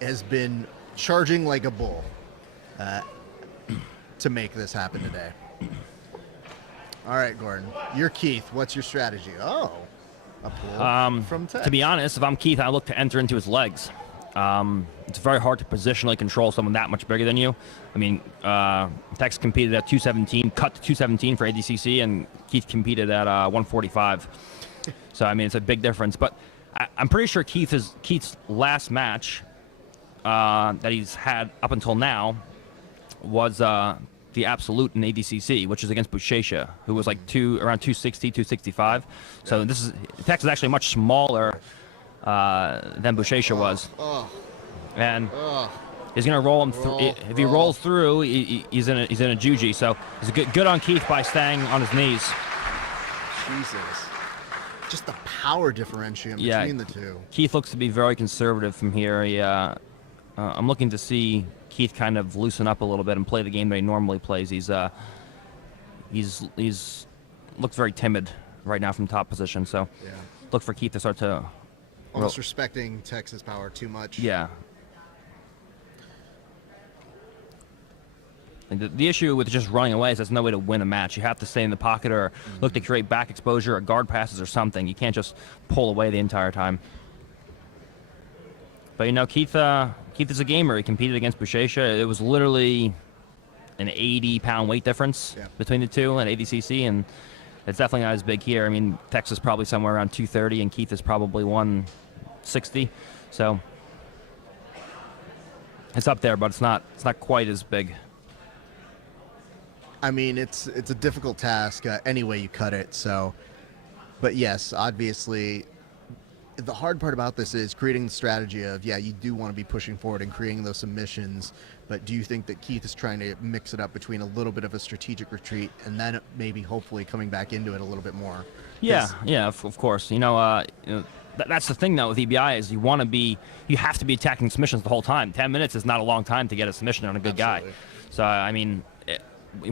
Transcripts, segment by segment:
has been charging like a bull to make this happen today. All right, Gordon. You're Keith. What's your strategy? Oh, a pull from Tex. To be honest, if I'm Keith, I look to enter into his legs. It's very hard to positionally control someone that much bigger than you. I mean, Tex competed at 217, cut to 217 for ADCC, and Keith competed at 145. So, I mean, it's a big difference. But I'm pretty sure Keith's last match that he's had up until now was the absolute in ADCC, which is against Buchecha, who was like around 260, 265. So Tex is actually much smaller than Buchecha was. And he's going to roll him through. If he rolls through, he's in a juji. So it's good on Keith by staying on his knees. Jesus. Just the power differential between the two. Keith looks to be very conservative from here. I'm looking to see Keith kind of loosen up a little bit and play the game that he normally plays. He's looks very timid right now from top position. So look for Keith to start to almost respecting Tex's power too much. Yeah. And the issue with just running away is there's no way to win a match. You have to stay in the pocket or look to create back exposure or guard passes or something. You can't just pull away the entire time. But, you know, Keith is a gamer. He competed against Buchecha. It was literally an 80-pound weight difference between the two at ADCC, and it's definitely not as big here. I mean, Tex is probably somewhere around 230, and Keith is probably 160. So it's up there, but it's not quite as big. I mean, it's a difficult task any way you cut it. So, but yes, obviously, the hard part about this is creating the strategy of, you do want to be pushing forward and creating those submissions, but do you think that Keith is trying to mix it up between a little bit of a strategic retreat and then maybe hopefully coming back into it a little bit more? Yeah, of course. That's the thing, though, with EBI is you have to be attacking submissions the whole time. 10 minutes is not a long time to get a submission on a good guy. So, I mean,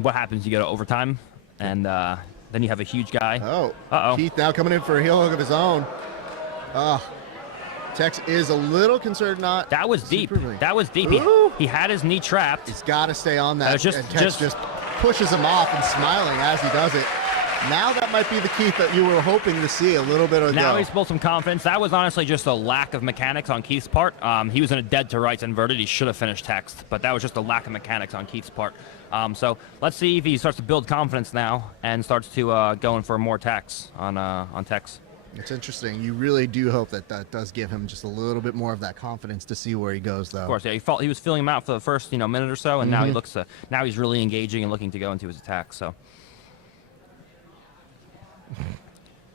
what happens? You go to overtime, and then you have a huge guy. Uh-oh. Keith now coming in for a heel hook of his own. Tex is a little concerned not. That was deep. That was deep. He had his knee trapped. He's got to stay on that. And Tex just pushes him off and smiling as he does it. Now that might be the Keith that you were hoping to see a little bit ago. Now he's built some confidence. That was honestly just a lack of mechanics on Keith's part. He was in a dead to rights inverted. He should have finished Tex, but that was just a lack of mechanics on Keith's part. So let's see if he starts to build confidence now and starts to going for more attacks on Tex. It's interesting. You really do hope that does give him just a little bit more of that confidence to see where he goes, though. Of course, he was feeling him out for the first minute or so, and now he looks now he's really engaging and looking to go into his attack. So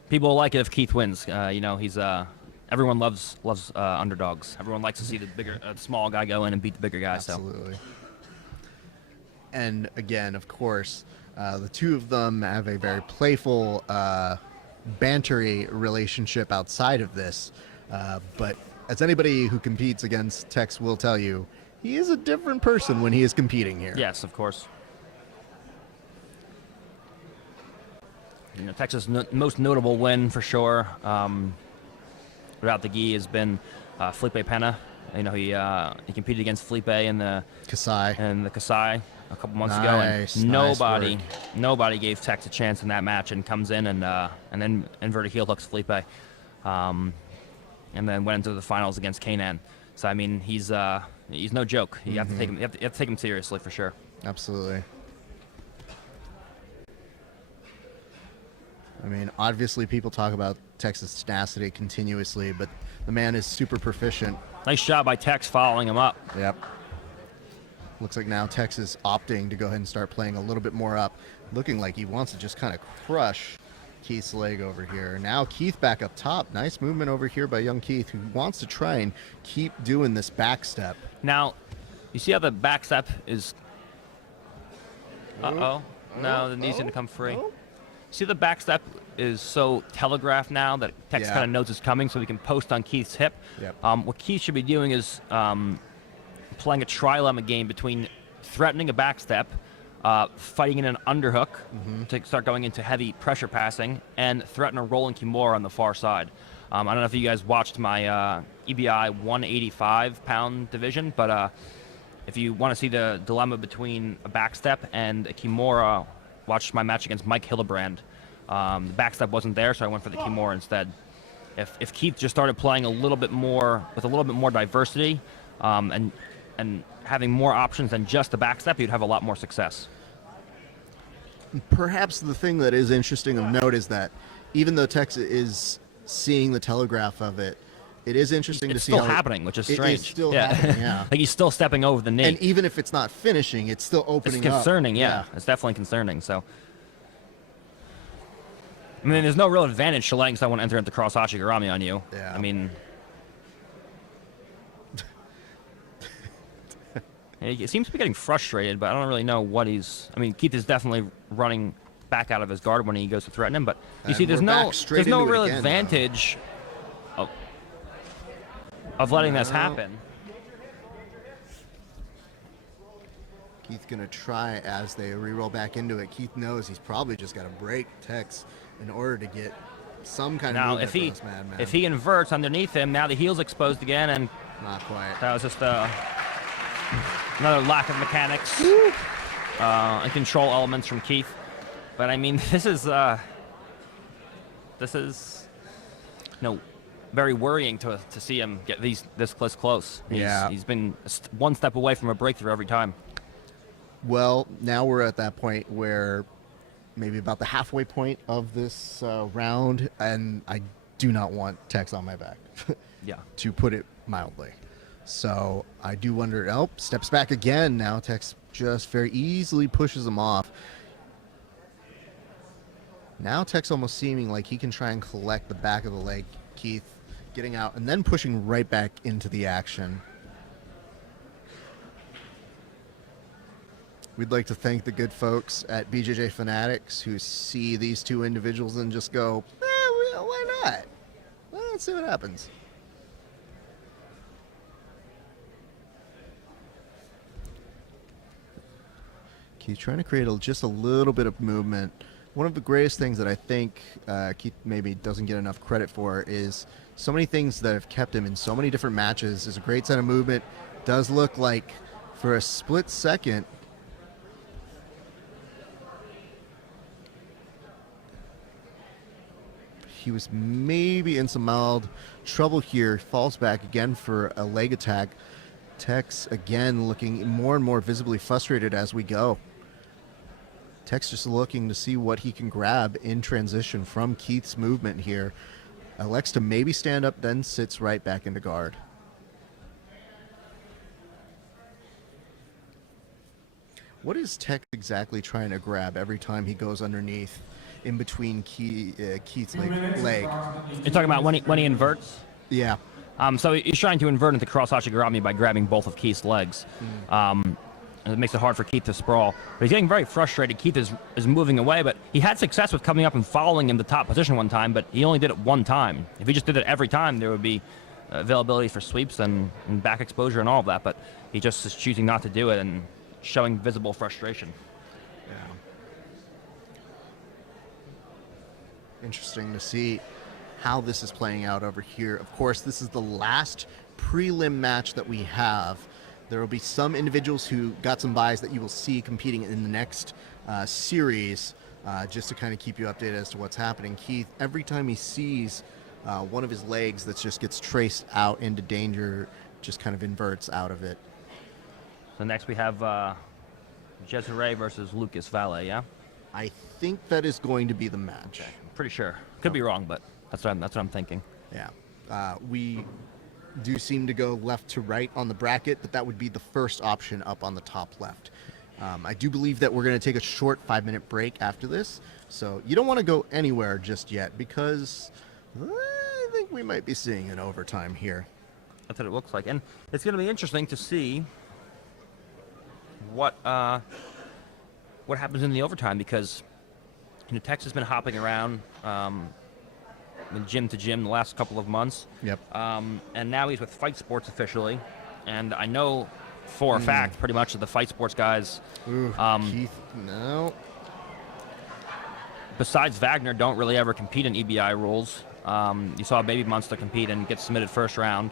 people will like it if Keith wins. He's everyone loves underdogs. Everyone likes to see the small guy go in and beat the bigger guy. Absolutely. And again, of course, the two of them have a very playful, bantery relationship outside of this. But as anybody who competes against Tex will tell you, he is a different person when he is competing here. Yes, of course. Tex's most notable win for sure throughout the gi has been Felipe Pena. He competed against Felipe in the Kasai a couple months ago, and nobody gave Tex a chance in that match, and comes in and then inverted heel hooks Felipe, and then went into the finals against Kanan. So I mean, he's no joke. You have to take him. You have to take him seriously for sure. Absolutely. I mean, obviously people talk about Tex's tenacity continuously, but the man is super proficient. Nice job by Tex following him up. Yep. Looks like now Tex is opting to go ahead and start playing a little bit more up, looking like he wants to just kind of crush Keith's leg over here. Now Keith back up top. Nice movement over here by young Keith, who wants to try and keep doing this back step. Now, you see how the back step is... No, the knee's going to come free. See, the back step is so telegraphed now that Tex kind of knows it's coming, so he can post on Keith's hip. Yep. What Keith should be doing is playing a trilemma game between threatening a back step, fighting in an underhook to start going into heavy pressure passing, and threaten a rolling Kimura on the far side. I don't know if you guys watched my EBI 185-pound division, but if you want to see the dilemma between a backstep and a Kimura, watch my match against Mike Hillebrand. The backstep wasn't there, so I went for the Kimura instead. If Keith just started playing a little bit more with a little bit more diversity, and having more options than just the backstep, you'd have a lot more success. Perhaps the thing that is interesting of note is that even though Tex is seeing the telegraph of it, it is interesting to see it's still how happening, which is strange. It's still happening, yeah. Like he's still stepping over the knee. And even if it's not finishing, it's still opening It's concerning, up. yeah. It's definitely concerning. So, I mean, there's no real advantage to letting someone enter into cross Hachigurami on you. Yeah. I mean, he seems to be getting frustrated, but I don't really know what he's. I mean, Keith is definitely running back out of his guard when he goes to threaten him, but you see, there's no real advantage of letting this happen. Keith gonna try as they re-roll back into it. Keith knows he's probably just got to break Tex in order to get some kind of now, movement from this madman. if he inverts underneath him, now the heel's exposed again, and not quite. that was just another lack of mechanics and control elements from Keith. But I mean, this is very worrying to see him get this close. He's been one step away from a breakthrough every time. Well, now we're at that point where maybe about the halfway point of this round, and I do not want Tex on my back. Yeah. To put it mildly. So I do wonder. Oh, steps back again. Now Tex just very easily pushes him off. Now Tex almost seeming like he can try and collect the back of the leg. Keith getting out and then pushing right back into the action. We'd like to thank the good folks at BJJFanatics who see these two individuals and just go, why not? Well, let's see what happens. Keith trying to create just a little bit of movement. One of the greatest things that I think Keith maybe doesn't get enough credit for is so many things that have kept him in so many different matches. Is a great set of movement. Does look like for a split second he was maybe in some mild trouble here. Falls back again for a leg attack. Tex again looking more and more visibly frustrated as we go. Tex just looking to see what he can grab in transition from Keith's movement here. Elects to maybe stand up, then sits right back into guard. What is Tex exactly trying to grab every time he goes underneath in between Keith's leg? You're talking about when he inverts? Yeah. So he's trying to invert into cross Hachigurami by grabbing both of Keith's legs. And it makes it hard for Keith to sprawl. But he's getting very frustrated. Keith is moving away, but he had success with coming up and following him to top position one time, but he only did it one time. If he just did it every time, there would be availability for sweeps and back exposure and all of that, but he just is choosing not to do it and showing visible frustration. Yeah. Interesting to see how this is playing out over here. Of course, this is the last prelim match that we have. There will be some individuals who got some buys that you will see competing in the next series, just to kind of keep you updated as to what's happening. Keith, every time he sees one of his legs that just gets traced out into danger, just kind of inverts out of it. So next we have Jezere versus Lucas Valle, yeah? I think that is going to be the match. Okay. I'm pretty sure. Could be wrong, but that's what I'm thinking. Yeah. We do seem to go left to right on the bracket, but that would be the first option up on the top left. I do believe that we're going to take a short 5-minute break after this, so you don't want to go anywhere just yet because I think we might be seeing an overtime here. That's what it looks like, and it's going to be interesting to see what happens in the overtime because Tex has been hopping around gym to gym the last couple of months. Yep. And now he's with Fight Sports officially, and I know for a fact pretty much that the Fight Sports guys, Keith, no. besides Wagner, don't really ever compete in EBI rules. You saw Baby Monster compete and get submitted first round.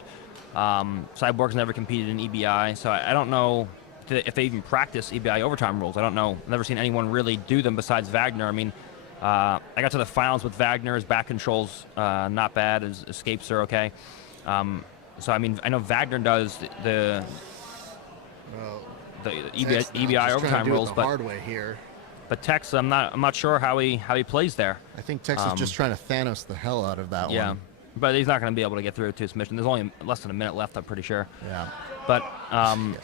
Cyborg's never competed in EBI, so I don't know if they even practice EBI overtime rules. I don't know. I've never seen anyone really do them besides Wagner. I mean, I got to the finals with Wagner. His back control's not bad. His escapes are okay. So, I mean, I know Wagner does the EBI overtime rules, but hard way here. But Tex, I'm not sure how he plays there. I think Tex is just trying to Thanos the hell out of that one. Yeah, but he's not going to be able to get through to submission. There's only less than a minute left, I'm pretty sure. Yeah. But yes.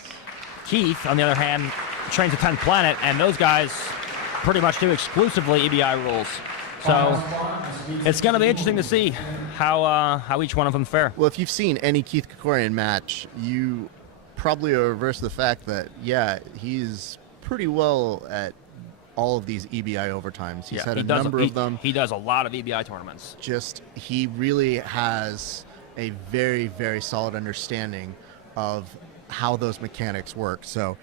Keith, on the other hand, trains at 10th Planet, and those guys pretty much do exclusively EBI rules. So it's going to be interesting to see how each one of them fare. Well, if you've seen any Keith Krikorian match, you probably reverse the fact that, yeah, he's pretty well at all of these EBI overtimes. He's had a number of them. He does a lot of EBI tournaments. He really has a very, very solid understanding of how those mechanics work. So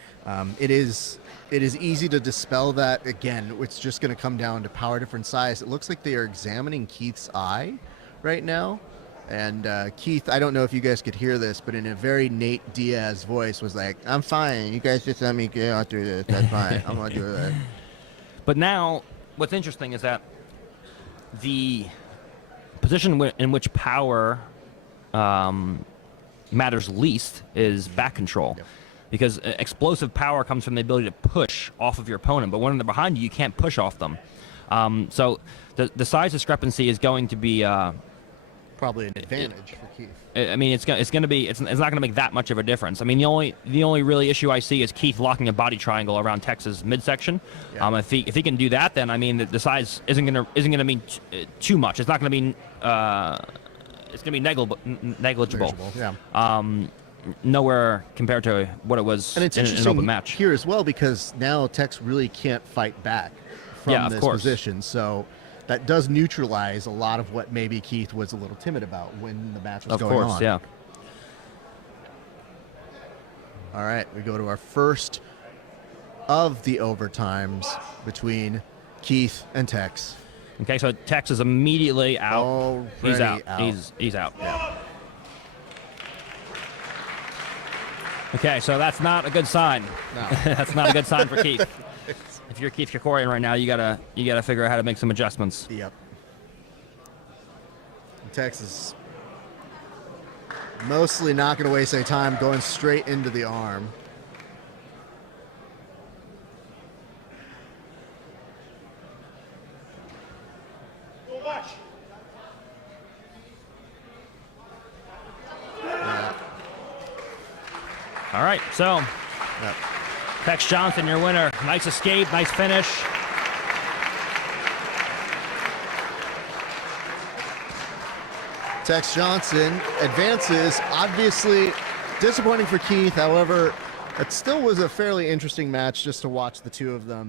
it is easy to dispel that. Again, it's just going to come down to power difference size. It looks like they are examining Keith's eye right now. And Keith, I don't know if you guys could hear this, but in a very Nate Diaz voice was like, "I'm fine. You guys just let me get out through this. That's fine. I'm going to do that." But now, what's interesting is that the position in which power matters least is back control. Yep. Because explosive power comes from the ability to push off of your opponent, but when they're behind you, you can't push off them. So the size discrepancy is going to be probably an advantage for Keith. I mean, it's not going to make that much of a difference. I mean, the only really issue I see is Keith locking a body triangle around Tex's midsection. Yeah. If he can do that, then I mean the size isn't going to mean too much. It's not going to be it's going to be negligible. Yeah. Nowhere compared to what it was and it's in interesting an open match here as well, because now Tex really can't fight back from this position. So that does neutralize a lot of what maybe Keith was a little timid about when the match was going on. Of course, yeah. All right, we go to our first of the overtimes between Keith and Tex. Okay, so Tex is immediately out. He's out. He's out. Yeah. Okay, so that's not a good sign. No. That's not a good sign for Keith. If you're Keith Krikorian right now, you gotta figure out how to make some adjustments. Yep. Tex is mostly not going to waste any time, going straight into the arm. All right, so Tex Johnson, your winner. Nice escape, nice finish. Tex Johnson advances. Obviously disappointing for Keith. However, it still was a fairly interesting match just to watch the two of them.